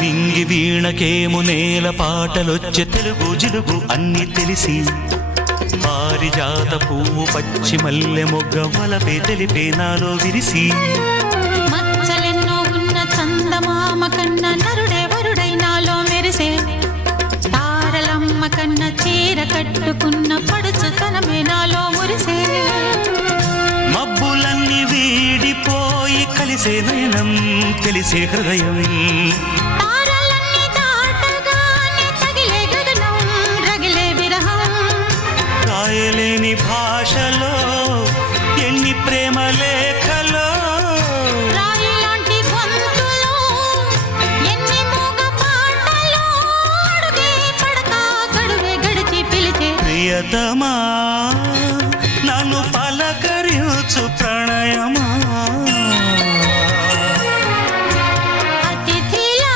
మింగి వీణకేము నేల పాటలొచ్చే తెలుగు జిలుగు అన్ని తెలిసి పారిజాత పువ్వు పచ్చి మల్లె మొగ్గ వలపే తెలిపే నాలో విరిసి మచ్చలెన్నో ఉన్న చందమామ కన్న నరుడే వరుడై నాలో మెరిసే తారలమ్మ కన్న చీర కట్టుకున్న పడుచుతనమే నాలో మురిసే మబ్బులన్నీ వీడిపోయి కలిసే నయనం తెలిసే హృదయం తారలన్నీ దాటగానే తగిలే గగనం రగిలే విరహం రాయలేని భాషలో ఎన్ని ప్రేమ లేఖలో రాయిలాంటి గొంతులో ఎన్ని మూగ పాటలో అడుగే పడక గడువే గడిచి పిలిచే ప్రియతమా